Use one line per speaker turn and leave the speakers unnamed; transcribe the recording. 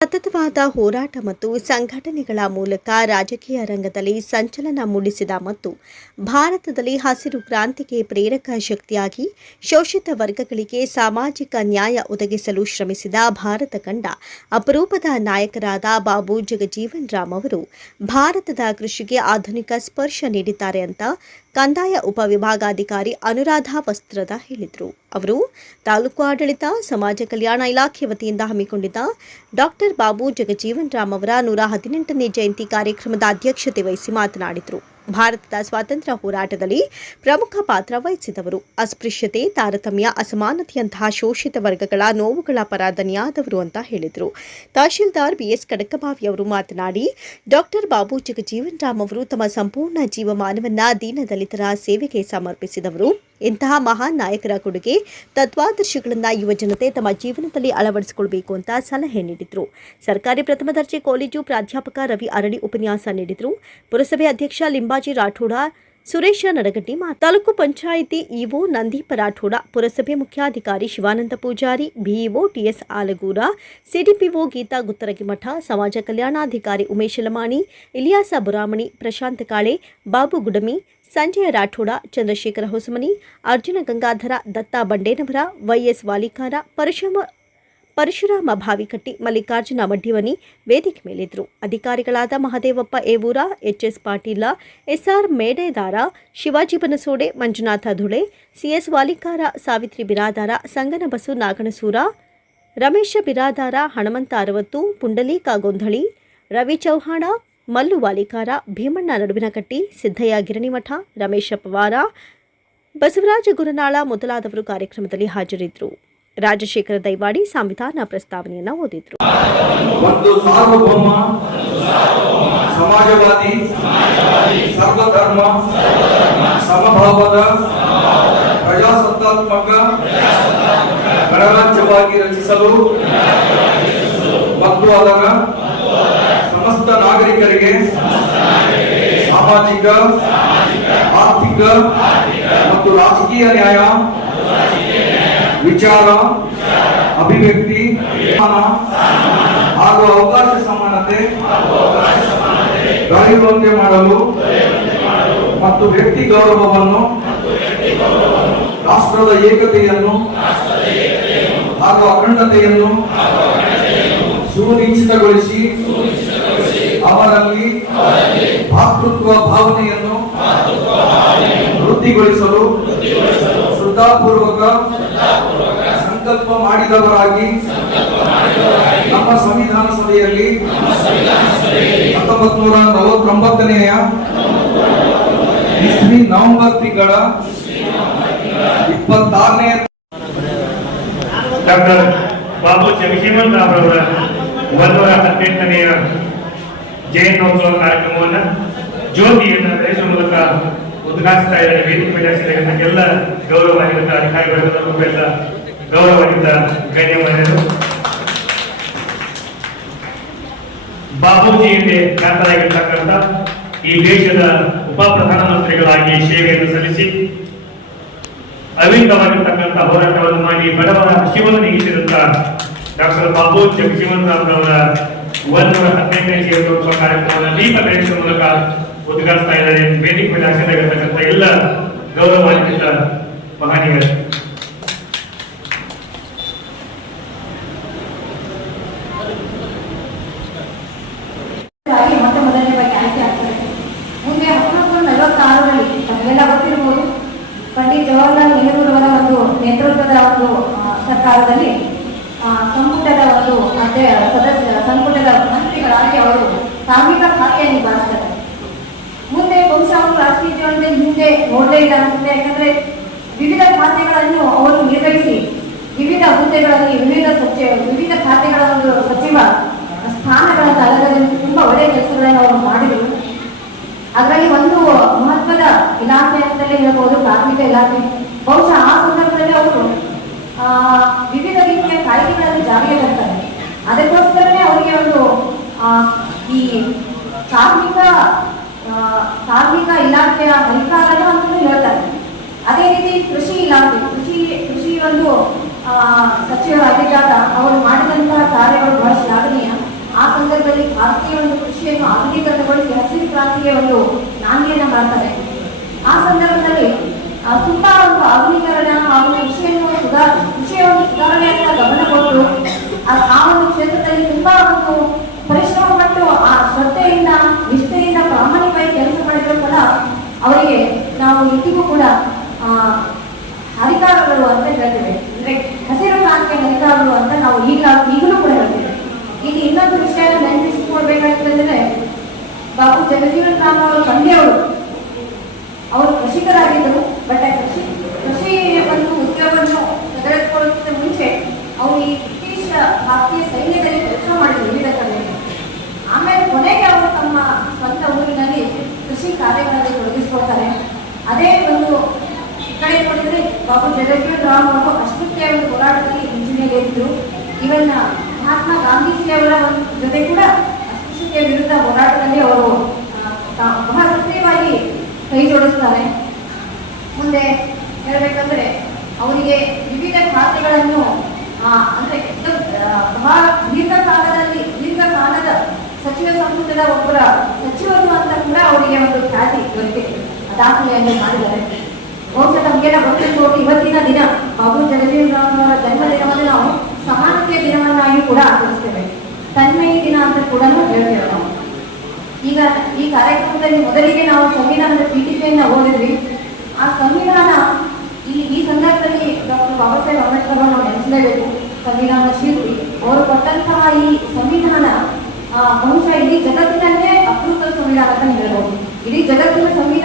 ಸತತವಾದ ಹೋರಾಟ ಮತ್ತು ಸಂಘಟನೆಗಳ ಮೂಲಕ ರಾಜಕೀಯ ರಂಗದಲ್ಲಿ ಸಂಚಲನ ಮೂಡಿಸಿದ ಮತ್ತು ಭಾರತದಲ್ಲಿ ಹಸಿರು ಕ್ರಾಂತಿಗೆ ಪ್ರೇರಕ ಶಕ್ತಿಯಾಗಿ ಶೋಷಿತ ವರ್ಗಗಳಿಗೆ ಸಾಮಾಜಿಕ ನ್ಯಾಯ ಒದಗಿಸಲು ಶ್ರಮಿಸಿದ ಭಾರತ ಕಂಡ ಅಪರೂಪದ ನಾಯಕರಾದ ಬಾಬು ಜಗಜೀವನ್ ರಾಮ್ ಅವರು ಭಾರತದ ಕೃಷಿಗೆ ಆಧುನಿಕ ಸ್ಪರ್ಶ ನೀಡಿದ್ದಾರೆ ಅಂತ ಕಂದಾಯ ಉಪವಿಭಾಗಾಧಿಕಾರಿ ಅನುರಾಧ ವಸ್ತ್ರದ ಹೇಳಿದರು. ಅವರು ತಾಲೂಕು ಆಡಳಿತ, ಸಮಾಜ ಕಲ್ಯಾಣ ಇಲಾಖೆ ವತಿಯಿಂದ ಹಮ್ಮಿಕೊಂಡಿದ್ದ ಡಾಕ್ಟರ್ ಬಾಬು ಜಗಜೀವನ್ ರಾಮ್ ಅವರ ನೂರ ಹದಿನೆಂಟನೇ ಜಯಂತಿ ಕಾರ್ಯಕ್ರಮದ ಅಧ್ಯಕ್ಷತೆ ವಹಿಸಿ ಮಾತನಾಡಿದರು. ಭಾರತದ ಸ್ವಾತಂತ್ರ್ಯ ಹೋರಾಟದಲ್ಲಿ ಪ್ರಮುಖ ಪಾತ್ರ ವಹಿಸಿದವರು. ಅಸ್ಪೃಶ್ಯತೆ, ತಾರತಮ್ಯ, ಅಸಮಾನತೆಯಂತಹ ಶೋಷಿತ ವರ್ಗಗಳ ನೋವುಗಳ ಪರಾಧನಿಯಾದವರು ಅಂತ ಹೇಳಿದರು. ತಹಶೀಲ್ದಾರ್ ಬಿಎಸ್ ಕಡಕಬಾವಿ ಅವರು ಮಾತನಾಡಿ, ಡಾಕ್ಟರ್ ಬಾಬು ಜಗಜೀವನ್ ರಾಮ್ ಅವರು ತಮ್ಮ ಸಂಪೂರ್ಣ ಜೀವಮಾನವನ್ನ ದೀನದಲಿತರ ಸೇವೆಗೆ ಸಮರ್ಪಿಸಿದವರು. ಇಂತಹ ಮಹಾನ್ ನಾಯಕರ ಕೊಡುಗೆ ತತ್ವಾದರ್ಶಗಳನ್ನು ಯುವ ಜನತೆ ತಮ್ಮ ಜೀವನದಲ್ಲಿ ಅಳವಡಿಸಿಕೊಳ್ಬೇಕು ಅಂತ ಸಲಹೆ ನೀಡಿದರು. ಸರ್ಕಾರಿ ಪ್ರಥಮ ದರ್ಜೆ ಕಾಲೇಜು ಪ್ರಾಧ್ಯಾಪಕ ರವಿ ಅರಳಿ ಉಪನ್ಯಾಸ ನೀಡಿದರು. ಪುರಸಭೆ ಅಧ್ಯಕ್ಷ ಲಿಂಬಾಜಿ ರಾಠೋಡ ಸುರೇಶ ನಡಗಟ್ಟಿ ಮಾತು ತಾಲೂಕು ಪಂಚಾಯಿತಿ ಇಒ ನಂದೀಪ ರಾಠೋಡ ಪುರಸಭೆ ಮುಖ್ಯಾಧಿಕಾರಿ Shivanand Pujari BEO T S Alagur CDPO Geeta Guttaragimath ಸಮಾಜ ಕಲ್ಯಾಣಾಧಿಕಾರಿ ಉಮೇಶ್ ಲಮಾಣಿ ಇಲಿಯಾಸ ಬುರಾಮಣಿ ಪ್ರಶಾಂತ್ ಕಾಳೆ ಬಾಬು ಗುಡಮಿ ಸಂಜಯ ರಾಠೋಡ ಚಂದ್ರಶೇಖರ ಹೊಸಮನಿ ಅರ್ಜುನ ಗಂಗಾಧರ ದತ್ತಾ ಬಂಡೇನವರ ವೈಎಸ್ ವಾಲಿಕಾರ ಪರಶುರಾಮ ಪರಶುರಾಮ ಭಾವಿಕಟ್ಟಿ, ಮಲ್ಲಿಕಾರ್ಜುನ ವಡ್ಡಿವನಿ ವೇದಿಕೆ ಮೇಲಿದ್ದರು. ಅಧಿಕಾರಿಗಳಾದ Mahadevappa Evoor HS Patil, SR Mededar, Shivaji Bansode, Manjunath Dhule, CS Valikar, Savitri Biradar, Sanganabasu Naganasur, Ramesh Biradar, Hanamant ಅರವತ್ತು, ಪುಂಡಲೀಕ ಗೊಂಧಳಿ, ರವಿ ಚೌಹಾಣ, ಮಲ್ಲು ವಾಲಿಕಾರ, ಭೀಮಣ್ಣ ನಡುವಿನಕಟ್ಟಿ ಸಿದ್ದಯ್ಯ ಗಿರಣಿಮಠ, ರಮೇಶ ಪವಾರ, ಬಸವರಾಜ ಗುರನಾಳ ಮೊದಲಾದವರು ಕಾರ್ಯಕ್ರಮದಲ್ಲಿ ಹಾಜರಿದ್ದರು. ರಾಜಶೇಖರ ದೈವಾಡಿ ಸಂವಿಧಾನ ಪ್ರಸ್ತಾವನೆಯನ್ನು ಓದಿದ್ರು.
ಒಂದು ಸಾರ್ವಭೌಮ, ಸಮಾಜವಾದಿ, ಸರ್ವಧರ್ಮ, ಸಮಭಾವದ, ಪ್ರಜಾಸತ್ತಾತ್ಮಕ, ಗಣರಾಜ್ಯವಾಗಿ ರಚಿಸಲು ಮತ್ತು ಅದರ ಸಮಸ್ತ ನಾಗರಿಕರಿಗೆ ಸಾಮಾಜಿಕ, ಆರ್ಥಿಕ ಮತ್ತು ರಾಜಕೀಯ ನ್ಯಾಯ ವಿಚಾರ, ಅಭಿವ್ಯಕ್ತಿ ಹಾಗೂ ಅವಕಾಶ ಸಮಾನತೆ ದೊರೆಯುವಂತೆ ಮಾಡಲು ಮತ್ತು ವ್ಯಕ್ತಿ ಗೌರವವನ್ನು ರಾಷ್ಟ್ರದ ಏಕತೆಯನ್ನು ಹಾಗೂ ಅಖಂಡತೆಯನ್ನು ಸುನಿಶ್ಚಿತಗೊಳಿಸಿ ಅವರಲ್ಲಿ ಭಾತೃತ್ವ ಭಾವನೆಯನ್ನು ವೃದ್ಧಿಗೊಳಿಸಲು ಶ್ರದ್ಧಾಪೂರ್ವಕ ಸಂಕಲ್ಪ ಮಾಡಿದವರಾಗಿ, ನಮ್ಮ ಸಂವಿಧಾನ ಸಭೆಯಲ್ಲಿ ಹತ್ತೊಂಬತ್ತು ನೂರ ನಲವತ್ತೊಂಬತ್ತನೆಯ ಇಸ್ವಿ ನವೆಂಬರ್ ತಿಂಗಳ ಇಪ್ಪತ್ತಾರನೇ
ಡಾಕ್ಟರ್ ಬಾಬು ಜಗಜೀವನ್ ಅವರವರ ಅವರ ಒಂದೂರ ಹದಿನೆಂಟನೆಯ ಜಯಂತ್ಯೋತ್ಸವ ಕಾರ್ಯಕ್ರಮವನ್ನು ಜ್ಯೋತಿಯನ್ನು ಬೆಳೆಸುವ ಮೂಲಕ ಉದ್ಘಾಟಿಸ್ತಾ ಇದ್ದಾರೆ ವೇದಿಕೆ ಮೇಲೆ ಎಲ್ಲ ಗೌರವಾನ್ವಿತ ಅಧಿಕಾರಿಗಳು ಎಲ್ಲ ಗೌರವಾನ್ವಿತ ಗಣ್ಯಮಾನ್ಯರು. ಬಾಬೂಜಿ ಎಂದೇ ಖ್ಯಾತರಾಗಿರ್ತಕ್ಕಂಥ ಈ ದೇಶದ ಉಪ ಪ್ರಧಾನಮಂತ್ರಿಗಳಾಗಿ ಸೇವೆಯನ್ನು ಸಲ್ಲಿಸಿ ಅವಿಂದವಾಗಿರ್ತಕ್ಕಂಥ ಹೋರಾಟವನ್ನು ಮಾಡಿ ಬಡವರ ಹಸಿವನ್ನು ನೀಗಿಸಿದಂತ ಡಾಕ್ಟರ್ ಬಾಬು ಜಗಜೀವನ್ ರಾಮ್ ಅವರ ಒಂದೂರ ಹದಿನೆಂಟನೇ ಜೀವನೋತ್ಸವ ಕಾರ್ಯಕ್ರಮವನ್ನು ದೀಪ ಬೆಳೆಸುವ ಮೂಲಕ ಉದ್ಘಾಟಿಸ್ತಾ ಇದ್ದಾರೆ. ವೇದಿಕೆ ಮೇಲೆ ಹಾಕಿರ್ತಕ್ಕಂಥ ಎಲ್ಲ ಮಹನೀಯರು
ಪಂಡಿತ್ ಜವಾಹರ್ಲಾಲ್ ನೆಹರೂರವರ ಒಂದು ನೇತೃತ್ವದ ಒಂದು ಸರ್ಕಾರದಲ್ಲಿ ಸಂಪುಟದ ಒಂದು ಅಧ್ಯ ಸದಸ್ಯ, ಸಂಪುಟದ ಮಂತ್ರಿಗಳಾಗಿ ಅವರು ಸಾಂಘಿಕ ಖಾತೆ ನಿಭಾಯಿಸ್ತಾರೆ ಮುಂದೆ ಬಹುಶಃ ರಾಜಕೀಯ ಮುಂದೆ ನೋಡಲೇ ಇಲ್ಲ ಅನ್ಸುತ್ತೆ. ಯಾಕಂದ್ರೆ ವಿವಿಧ ಖಾತೆಗಳನ್ನು ಅವರು ನಿರ್ವಹಿಸಿ ವಿವಿಧ ಹುದ್ದೆಗಳಲ್ಲಿ ವಿವಿಧ ಸಚಿವ ವಿವಿಧ ಖಾತೆಗಳ ಒಂದು ಸಚಿವ ಸ್ಥಾನಗಳ ಅಲಂಕರಿಸಿ ತುಂಬಾ ಒಳ್ಳೆಯ ಕೆಲಸಗಳನ್ನು ಅವರು ಮಾಡಿದರು. ಅದರಲ್ಲಿ ಒಂದು ಮಹತ್ವದ ಇಲಾಖೆ ಅಂತಲೇ ಹೇಳ್ಬೋದು, ಪ್ರಾಥಮಿಕ ಇಲಾಖೆ. ಬಹುಶಃ ಆ ಸಂದರ್ಭದಲ್ಲಿ ಅವರು ವಿವಿಧ ರೀತಿಯ ಕಾಯ್ದೆಗಳನ್ನು ಜಾರಿಗೆ ತರ್ತಾರೆ. ಅದಕ್ಕೋಸ್ಕರನೇ ಅವರಿಗೆ ಒಂದು ಈ ಕಾರ್ಮಿಕ ಕಾರ್ಮಿಕ ಇಲಾಖೆಯ ಅಧಿಕಾರನ ಅಂತ ಹೇಳ್ತಾರೆ. ಅದೇ ರೀತಿ ಕೃಷಿ ಇಲಾಖೆ ಕೃಷಿ ಕೃಷಿ ಒಂದು ಆ, ಸಚಿವರಾಗಿದ್ದಾಗ ಅವರು ಮಾಡಿದಂತಹ ಕಾರ್ಯಗಳು ಬಹಳ ಶ್ಲಾಘನೀಯ. ಭಾರತೀಯ ಒಂದು ಕೃಷಿಯನ್ನು ಆಧುನೀಕರಣಗೊಳಿಸಿ ಹಸಿರು ಕ್ರಾಂತಿಗೆ ಒಂದು ನಾಂದಿಯನ್ನು ಮಾಡ್ತಾರೆ. ಆ ಸಂದರ್ಭದಲ್ಲಿ ಆ, ತುಂಬಾ ಒಂದು ಆಧುನೀಕರಣ ಹಾಗೂ ಕೃಷಿಯನ್ನು ಸುಧಾರ ಕೃಷಿಯ ಒಂದು ಅಂತ ಗಮನ ಕೊಟ್ಟು ಆ- ಆ ಒಂದು ಕ್ಷೇತ್ರದಲ್ಲಿ ತುಂಬಾ ಒಂದು ಪರಿಶ್ರಮ ಪಟ್ಟು ಆ ಶ್ರದ್ಧೆಯಿಂದ ನಿಷ್ಠೆಯಿಂದ ಪ್ರಾಮಾಣಿಕವಾಗಿ ಕೆಲಸ ಮಾಡಿದ್ರು ಕೂಡ ಅವರಿಗೆ ನಾವು ಇಂದಿಗೂ ಕೂಡ ಆ, ಹರಿಕಾರಗಳು ಅಂತ ಹೇಳ್ತೇವೆ. ಅಂದ್ರೆ ಹಸಿರು ಕ್ರಾಂತಿಯ ಅಧಿಕಾರಗಳು ಅಂತ ನಾವು ಈಗ ಈಗಲೂ ಕೂಡ ಹೇಳ್ತೇವೆ. ಈಗ ಇನ್ನೊಂದು ವಿಷಯ ನೆನಪಿಸಿಕೊಳ್ಬೇಕಂತಂದ್ರೆ ಬಾಬು ಜಗಜೀವನ್ ರಾಮ್ ಅವರ ತಂದೆಯವರು ಅವರು ಕೃಷಿಕರಾಗಿದ್ದರು ಬಟ್ ಕೃಷಿ ಕೃಷಿ ಒಂದು ಉದ್ಯೋಗವನ್ನು ತೆಗೆದುಕೊಳ್ಳುವುದಕ್ಕೆ ಮುಂಚೆ ಅವರು ಈ ಬ್ರಿಟಿಷ್ ಭಾರತೀಯ ಸೈನ್ಯದಲ್ಲಿ ಕೆಲಸ ಮಾಡಿದ್ರು ವಿವಿಧ ಆಮೇಲೆ ಕೊನೆಗೆ ಅವರು ತಮ್ಮ ಸ್ವಂತ ಊರಿನಲ್ಲಿ ಕೃಷಿ ಕಾರ್ಯಗಳಲ್ಲಿ ತೊಡಗಿಸ್ಕೊಳ್ತಾರೆ. ಅದೇ ಒಂದು ಕಡೆ ನೋಡಿದ್ರೆ ಬಾಬು ಜಗಜೀವನ್ ರಾಮ್ ಅವರು ಅಸ್ಪೃಶ್ಯ ಒಂದು ಹೋರಾಟದಲ್ಲಿ ಮುಂಚೂಣಿಯಲ್ಲಿದ್ದರು ಇವನ್ನ ಮಹಾತ್ಮ ಗಾಂಧೀಜಿಯವರ ಅವರ ಜೊತೆ ಕೂಡ ಅಸ್ಪೃಶ್ಯತೆಯ ವಿರುದ್ಧ ಹೋರಾಟದಲ್ಲಿ ಅವರು ಬಹಳ ಸಕ್ರಿಯವಾಗಿ ಕೈ ಜೋಡಿಸ್ತಾರೆ. ಮುಂದೆ ಹೇಳಬೇಕಂದ್ರೆ ಅವರಿಗೆ ವಿವಿಧ ಖಾತೆಗಳನ್ನು ಅಂದ್ರೆ ಬಹಳ ದೀರ್ಘಕಾಲದಲ್ಲಿ, ದೀರ್ಘಕಾಲದ ಸಚಿವ ಸಂಪುಟದ ಒಬ್ಬರ ಸಚಿವರು ಅಂತ ಕೂಡ ಅವರಿಗೆ ಒಂದು ಖ್ಯಾತಿ ಇವರಿಗೆ ದಾಖಲೆಯನ್ನು ಮಾಡಿದ್ದಾರೆ. ಬಹುಶಃ ನಮಗೆಲ್ಲ ಗೊತ್ತಿರ್ಬೋದು ಇವತ್ತಿನ ದಿನ ಬಾಬು ಜಗಜೀವನ್ ಜನ್ಮದಿನವನ್ನು ನಾವು ಸಮಾನತೆಯ ದಿನವನ್ನಾಗಿ ಕೂಡ ಆಚರಿಸ್ತೇವೆ. ತನ್ಮಯಿ ದಿನ ಅಂತ ಕೂಡ ಹೇಳ್ತೇವೆ ನಾವು. ಈಗ ಈ ಕಾರ್ಯಕ್ರಮದಲ್ಲಿ ಮೊದಲಿಗೆ ನಾವು ಸಂವಿಧಾನದ ಪೀಠಿಕೆಯನ್ನ ಓದಿದ್ವಿ. ಆ ಸಂವಿಧಾನ ಈ ಈ ಸಂದರ್ಭದಲ್ಲಿ ಡಾಕ್ಟರ್ ಬಾಬಾ ಸಾಹೇಬ್ ಅಂಬೇಡ್ಕರ್ ನಾವು ನೆನೆಸಲೇಬೇಕು ಸಂವಿಧಾನ ಶಿಲ್ಪಿ. ಅವರು ಕೊಟ್ಟಂತಹ ಈ ಸಂವಿಧಾನ ಬಹುಶಃ ಇಡೀ ಜಗತ್ತಿನಲ್ಲೇ ಅಪರೂಪದ ಸಂವಿಧಾನ ಅಂತ ಹೇಳೋದು ಇಡೀ ಜಗತ್ತಿನ ಸಂವಿಧಾನ